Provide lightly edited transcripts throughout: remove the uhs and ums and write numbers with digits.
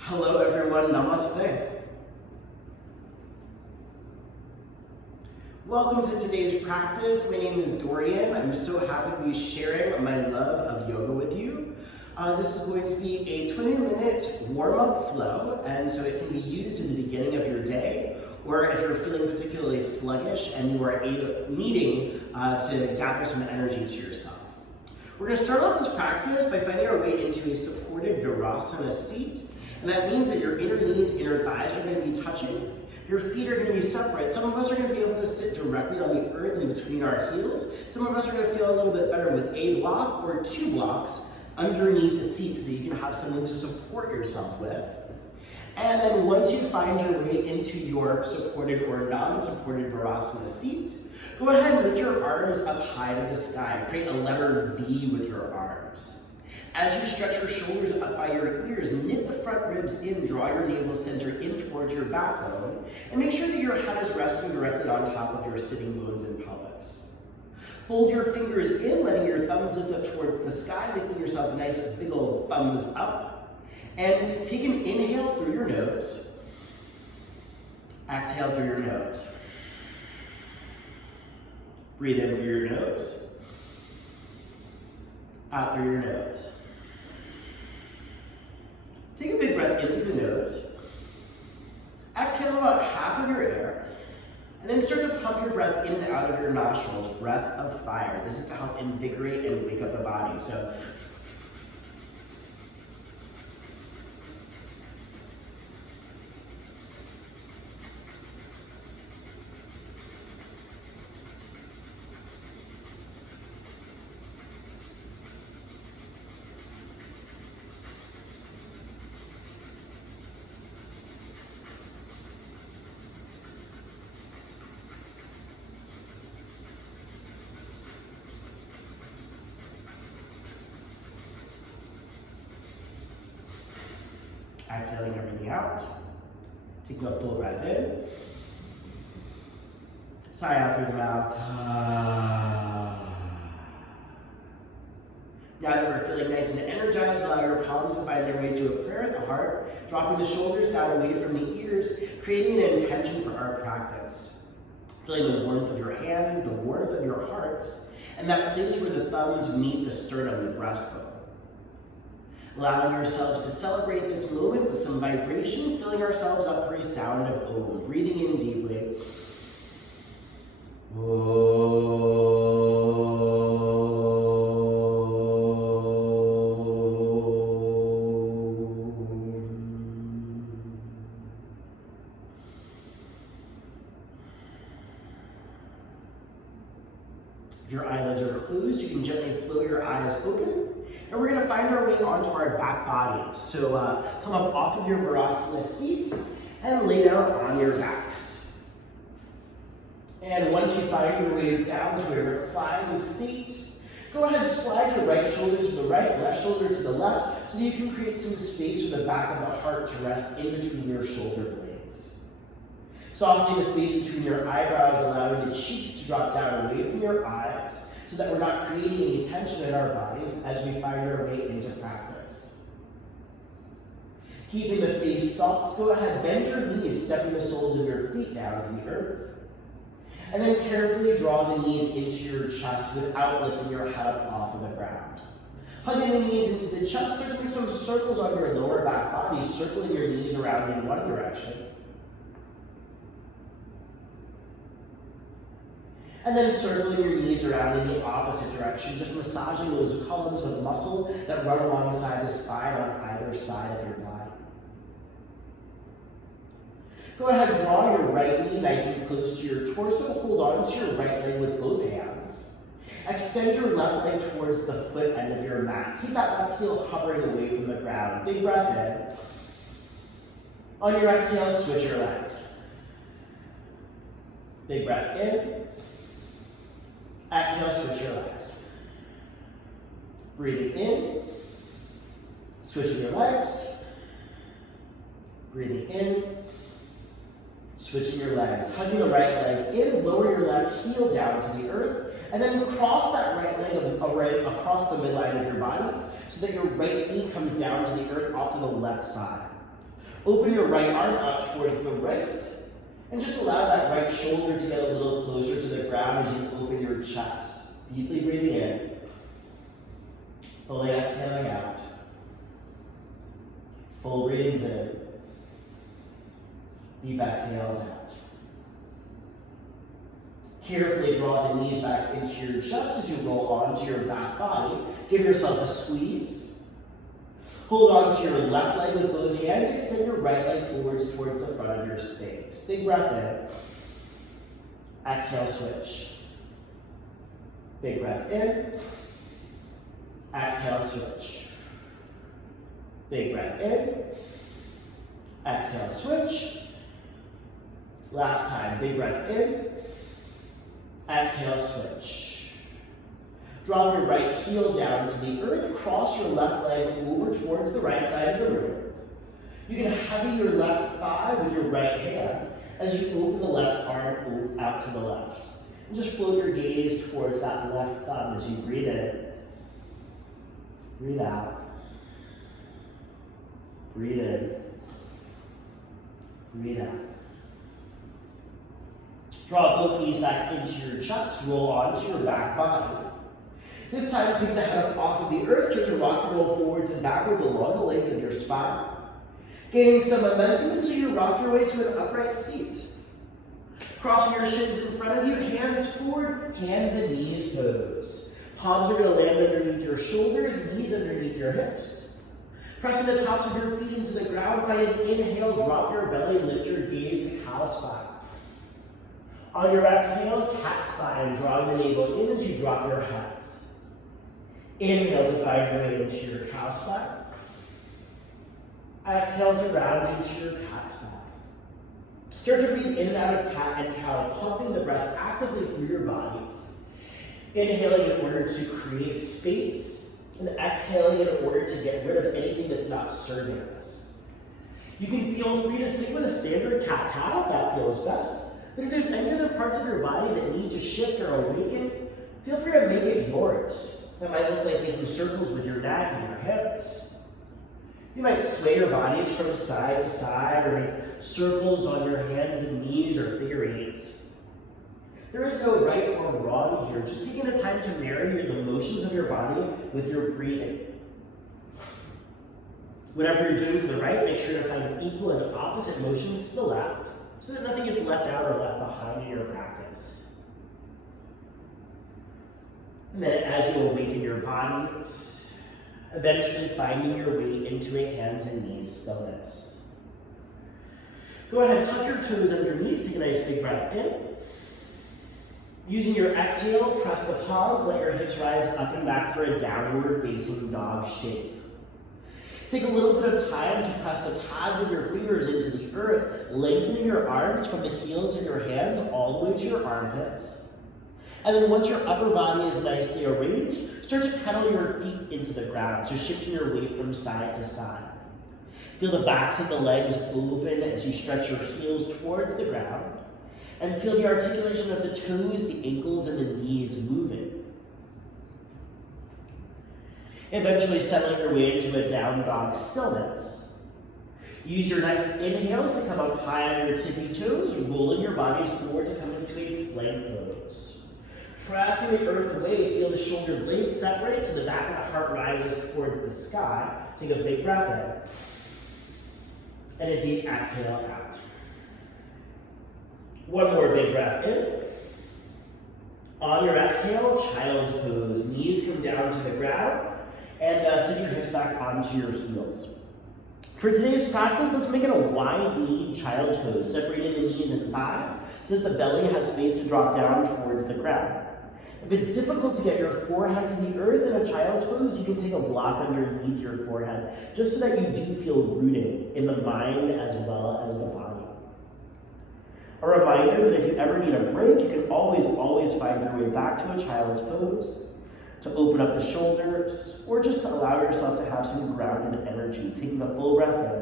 Hello everyone, namaste. Welcome to today's practice. My name is Dorian. I'm so happy to be sharing my love of yoga with you. This is going to be a 20-minute warm-up flow, and so it can be used in the beginning of your day, or if you're feeling particularly sluggish and you are needing to gather some energy to yourself. We're going to start off this practice by finding our way into a supported Virasana seat. And that means that your inner knees, inner thighs are going to be touching. Your feet are going to be separate. Some of us are going to be able to sit directly on the earth in between our heels. Some of us are going to feel a little bit better with a block or two blocks underneath the seat so that you can have something to support yourself with. And then once you find your way into your supported or non-supported Virasana seat, go ahead and lift your arms up high to the sky. Create a letter V with your arms. As you stretch your shoulders up by your ears, knit the front ribs in, draw your navel center in towards your backbone, and make sure that your head is resting directly on top of your sitting bones and pelvis. Fold your fingers in, letting your thumbs lift up toward the sky, making yourself a nice big old thumbs up. And take an inhale through your nose. Exhale through your nose. Breathe in through your nose. Out through your nose. Take a big breath in through the nose. Exhale about half of your air. And then start to pump your breath in and out of your nostrils, breath of fire. This is to help invigorate and wake up the body. So, exhaling everything out. Taking a full breath in. Sigh out through the mouth. Now that we're feeling nice and energized, allow your palms to find their way to a prayer at the heart, dropping the shoulders down away from the ears, creating an intention for our practice. Feeling the warmth of your hands, the warmth of your hearts, and that place where the thumbs meet the sternum, the breastbone. Allowing yourselves to celebrate this moment with some vibration, filling ourselves up for a sound of Om. Breathing in deeply. Om. If your eyelids are closed, you can gently float your eyes open. And we're going to find our way onto our back body. So come up off of your Virasana seats and lay down on your backs. And once you find your way down to a reclined state, go ahead and slide your right shoulder to the right, left shoulder to the left, so that you can create some space for the back of the heart to rest in between your shoulder blades. Softening the space between your eyebrows, allowing the cheeks to drop down away from your eyes, so that we're not creating any tension in our bodies as we find our way into practice. Keeping the face soft, go ahead, bend your knees, stepping the soles of your feet down to the earth. And then carefully draw the knees into your chest without lifting your head up off of the ground. Hugging the knees into the chest, start to make some circles on your lower back body, circling your knees around in one direction. And then circling your knees around in the opposite direction, just massaging those columns of muscle that run alongside the spine on either side of your body. Go ahead, draw your right knee nice and close to your torso. Hold on to your right leg with both hands. Extend your left leg towards the foot end of your mat. Keep that left heel hovering away from the ground. Big breath in. On your exhale, switch your legs. Big breath in. Exhale, switch your legs. Breathing in, switching your legs. Breathing in, switching your legs. Hugging the right leg in, lower your left heel down to the earth, and then cross that right leg across the midline of your body so that your right knee comes down to the earth off to the left side. Open your right arm out towards the right, and just allow that right shoulder to get a little closer to the ground as you open your chest. Deeply breathing in, fully exhaling out. Full breathings in, deep exhales out. Carefully draw the knees back into your chest as you roll onto your back body. Give yourself a squeeze. Hold on to your left leg with both hands. Extend your right leg forwards towards the front of your space. Big breath in. Exhale, switch. Big breath in. Exhale, switch. Big breath in. Exhale, switch. Last time, big breath in. Exhale, switch. Drop your right heel down to the earth. Cross your left leg over towards the right side of the room. You can heavy your left thigh with your right hand as you open the left arm out to the left. And just float your gaze towards that left thumb as you breathe in. Breathe out. Breathe in. Breathe out. Draw both knees back into your chest, roll onto your back body. This time, pick the head up off of the earth, start to rock and roll forwards and backwards along the length of your spine. Gaining some momentum until you rock your way to an upright seat. Crossing your shins in front of you, hands forward, hands and knees pose. Palms are going to land underneath your shoulders, knees underneath your hips. Pressing the tops of your feet into the ground, find an inhale, drop your belly, lift your gaze to cow spine. On your exhale, cat spine, drawing the navel in as you drop your hands. Inhale to find your way into your cow spine. Exhale to round into your cat spine. Start to breathe in and out of cat and cow, pumping the breath actively through your bodies. Inhaling in order to create space, and exhaling in order to get rid of anything that's not serving us. You can feel free to stick with a standard cat-cow if that feels best. But if there's any other parts of your body that need to shift or awaken, feel free to make it yours. That might look like making circles with your neck and your hips. You might sway your bodies from side to side or make circles on your hands and knees or figure eights. There is no right or wrong here, just taking the time to marry the motions of your body with your breathing. Whatever you're doing to the right, make sure to find equal and opposite motions to the left, so that nothing gets left out or left behind in your practice. And then as you awaken your bodies, eventually finding your way into a hands and knees stillness. Go ahead, tuck your toes underneath, take a nice big breath in. Using your exhale, press the palms, let your hips rise up and back for a downward facing dog shape. Take a little bit of time to press the pads of your fingers into the earth, lengthening your arms from the heels of your hands all the way to your armpits. And then once your upper body is nicely arranged, start to pedal your feet into the ground, so shifting your weight from side to side. Feel the backs of the legs open as you stretch your heels towards the ground, and feel the articulation of the toes, the ankles, and the knees moving. Eventually settling your way into a down dog stillness. Use your next inhale to come up high on your tippy toes, rolling your bodies forward to come into a plank pose. Pressing the earth away, feel the shoulder blades separate so the back of the heart rises towards the sky. Take a big breath in. And a deep exhale out. One more big breath in. On your exhale, child's pose. Knees come down to the ground. And sit your hips back onto your heels. For today's practice, let's make it a wide-kneed child's pose, separating the knees and thighs so that the belly has space to drop down towards the ground. If it's difficult to get your forehead to the earth in a child's pose, you can take a block underneath your forehead, just so that you do feel rooted in the mind as well as the body. A reminder that if you ever need a break, you can always find your way back to a child's pose, to open up the shoulders, or just to allow yourself to have some grounded energy, taking a full breath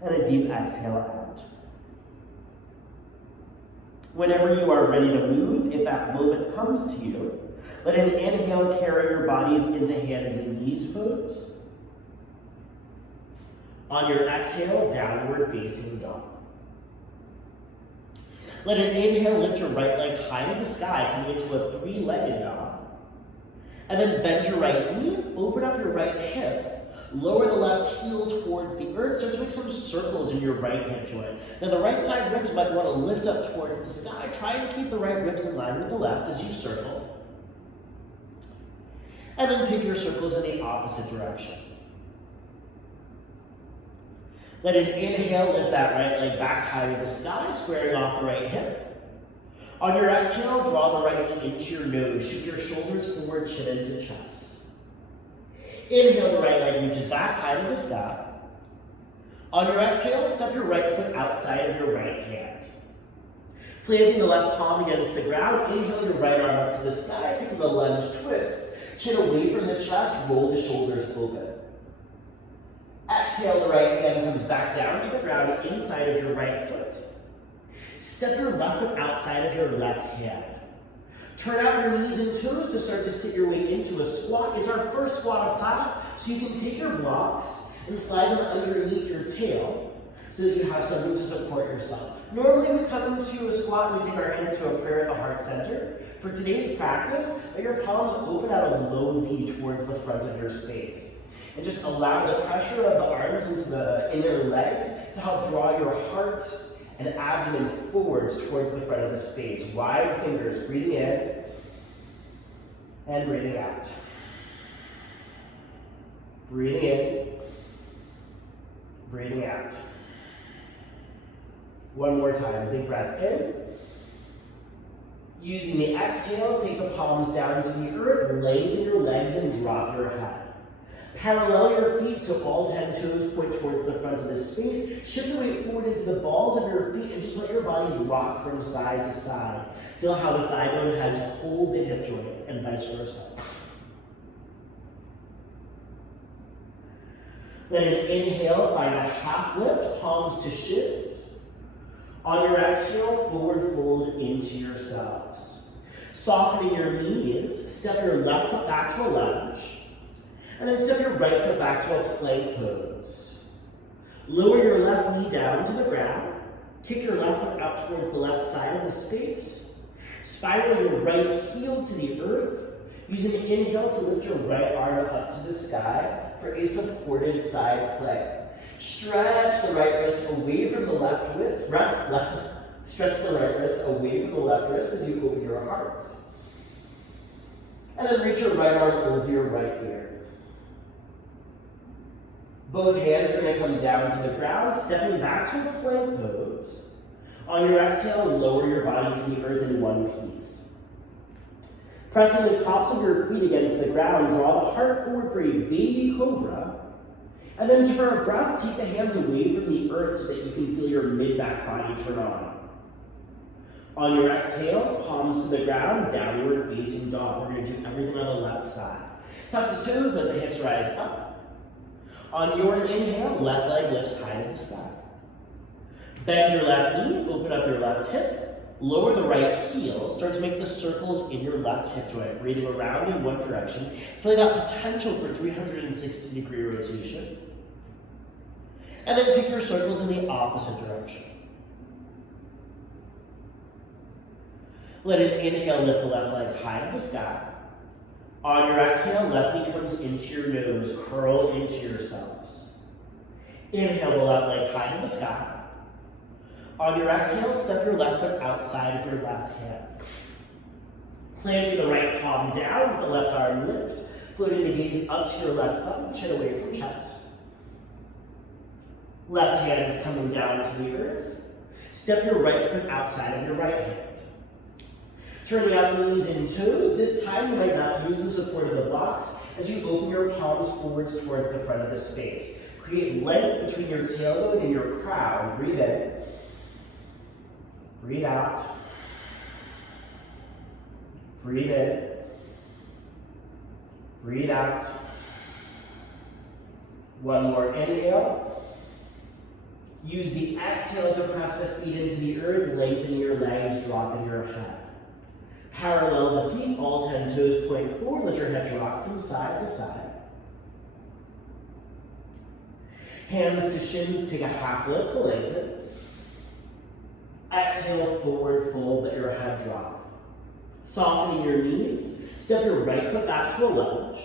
in, and a deep exhale out. Whenever you are ready to move, if that moment comes to you, let an inhale carry your bodies into hands and knees pose. On your exhale, downward facing dog. Let an inhale lift your right leg high to the sky, coming into a three-legged dog. And then bend your right knee, open up your right hip, lower the left heel towards the earth, start to make some circles in your right hip joint. Now the right side ribs might want to lift up towards the sky. Try and keep the right ribs in line with the left as you circle. And then take your circles in the opposite direction. Let an inhale lift that right leg back high to the sky, squaring off the right hip. On your exhale, draw the right knee into your nose. Shift your shoulders forward, chin into chest. Inhale, the right leg reaches back high to the sky. On your exhale, step your right foot outside of your right hand. Planting the left palm against the ground, inhale your right arm up to the sky, taking a lunge twist. Chin away from the chest, roll the shoulders open. Exhale, the right hand comes back down to the ground inside of your right foot. Step your left foot outside of your left hand. Turn out your knees and toes to start to sit your way into a squat. It's our first squat of class, so you can take your blocks and slide them underneath your tail so that you have something to support yourself. Normally we come into a squat and we take our hands to a prayer at the heart center. For today's practice, let your palms open at a low V towards the front of your space. And just allow the pressure of the arms into the inner legs to help draw your heart and abdomen forwards towards the front of the space. Wide fingers, breathing in and breathing out. Breathing in, breathing out. One more time, big breath in. Using the exhale, take the palms down to the earth, lengthen your legs and drop your head. Parallel your feet so all 10 toes point towards the front of the space. Shift the weight forward into the balls of your feet and just let your bodies rock from side to side. Feel how the thigh bone heads hold the hip joint and vice versa. Then an inhale, find a half lift, palms to shins. On your exhale, forward fold into yourselves. Softening your knees, step your left foot back to a lunge. And then step your right foot back to a plank pose. Lower your left knee down to the ground. Kick your left foot out towards the left side of the space. Spiral your right heel to the earth. Using an inhale to lift your right arm up to the sky for a supported side plank. Stretch the right wrist away from the left wrist. Stretch the right wrist away from the left wrist as you open your hearts. And then reach your right arm over your right ear. Both hands are going to come down to the ground, stepping back to a plank pose. On your exhale, lower your body to the earth in one piece. Pressing the tops of your feet against the ground, draw the heart forward for a baby cobra. And then for a breath, take the hands away from the earth so that you can feel your mid-back body turn on. On your exhale, palms to the ground, downward facing dog. We're going to do everything on the left side. Tuck the toes, let the hips rise up. On your inhale, left leg lifts high to the sky. Bend your left knee, open up your left hip, lower the right heel, start to make the circles in your left hip joint, breathing around in one direction, feeling that potential for 360-degree rotation. And then take your circles in the opposite direction. Let an inhale lift the left leg high to the sky. On your exhale, left knee comes into your nose, curl into yourselves. Inhale the left leg high to the sky. On your exhale, step your left foot outside of your left hand. Planting the right palm down with the left arm lift, floating the gaze up to your left thumb, chin away from chest. Left hand is coming down to the earth. Step your right foot outside of your right hand. Turning out the knees and toes, this time you might not use the support of the blocks as you open your palms forwards towards the front of the space. Create length between your tailbone and your crown. Breathe in. Breathe out. Breathe in. Breathe out. One more inhale. Use the exhale to press the feet into the earth, lengthen your legs, dropping your head. Parallel the feet, all 10 toes point forward, let your hips rock from side to side. Hands to shins, take a half lift to lengthen. Exhale, forward fold, let your head drop. Softening your knees, step your right foot back to a lunge.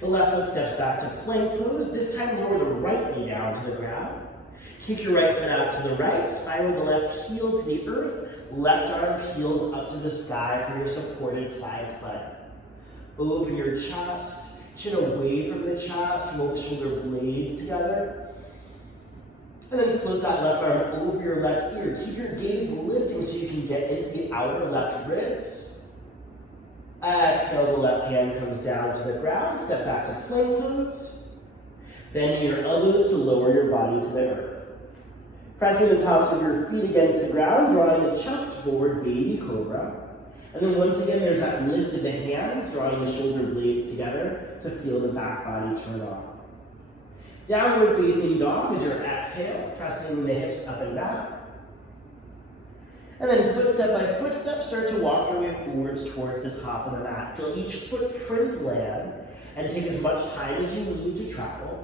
The left foot steps back to plank pose. This time lower the right knee down to the ground. Keep your right foot out to the right, spiral the left heel to the earth, left arm peels up to the sky for your supported side plank. Open your chest, chin away from the chest, roll the shoulder blades together. And then flip that left arm over your left ear. Keep your gaze lifting so you can get into the outer left ribs. Exhale, the left hand comes down to the ground. Step back to plank pose. Bending your elbows to lower your body to the earth. Pressing the tops of your feet against the ground, drawing the chest forward, baby cobra. And then once again, there's that lift of the hands, drawing the shoulder blades together to feel the back body turn on. Downward facing dog is your exhale, pressing the hips up and back. And then footstep by footstep, start to walk your way forwards towards the top of the mat. Feel each footprint land and take as much time as you need to travel.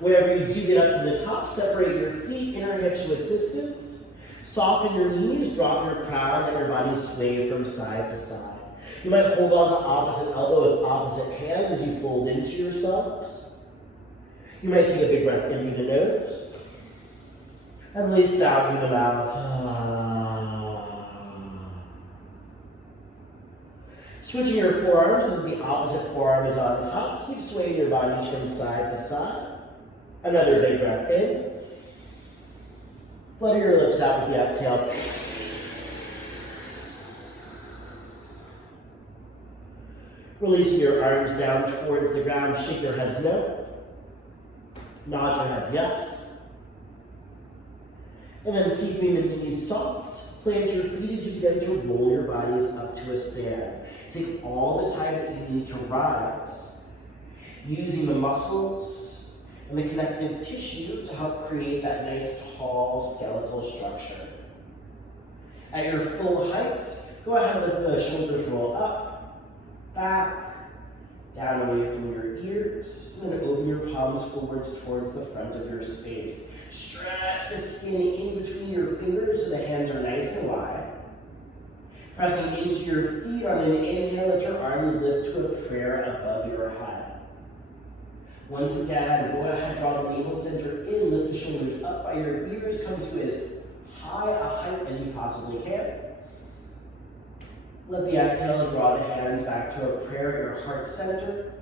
Wherever you do get up to the top, separate your feet, inner hips with distance. Soften your knees, drop your crown, let your body sway from side to side. You might hold on to opposite elbow with opposite hand as you fold into yourselves. You might take a big breath in through the nose and release out through the mouth. Switching your forearms so that the opposite forearm is on top. Keep swaying your bodies from side to side. Another big breath in. Flutter your lips out with the exhale. Releasing your arms down towards the ground. Shake your heads no. Nod your heads yes. And then keeping the knees soft, plant your feet as you begin to roll your bodies up to a stand. Take all the time that you need to rise, using the muscles and the connective tissue to help create that nice tall skeletal structure. At your full height, go ahead and let the shoulders roll up, back, down away from your ears, and then open your palms forwards towards the front of your space. Stretch the skin in between your fingers so the hands are nice and wide. Pressing into your feet on an inhale, let your arms lift to a prayer above your head. Once again, go ahead, draw the navel center in, lift the shoulders up by your ears, come to as high a height as you possibly can. Let the exhale draw the hands back to a prayer at your heart center.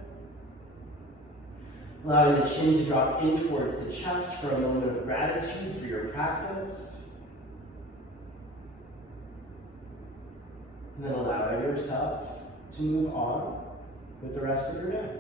Allowing the chin to drop in towards the chest for a moment of gratitude for your practice. And then allowing yourself to move on with the rest of your day.